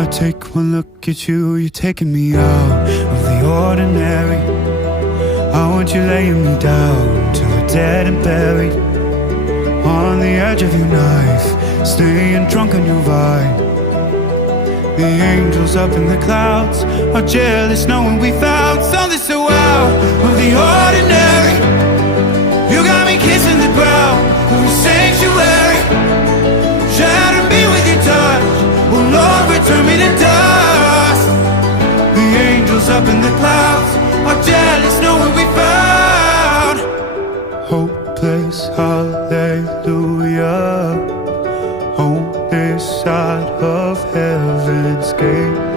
I take one look at you, you're taking me out of the ordinary. I want you laying me down till we're dead and buried, on the edge of your knife, staying drunk on your vine. The angels up in the clouds are jealous knowing we found something so out of the ordinary. You got me kissing the ground of a sanctuary, shatter me with your touch, oh Lord, return me to dust. The angels up in the clouds are jealous knowing we found hopeless hallelujah, home this side of heaven's gate.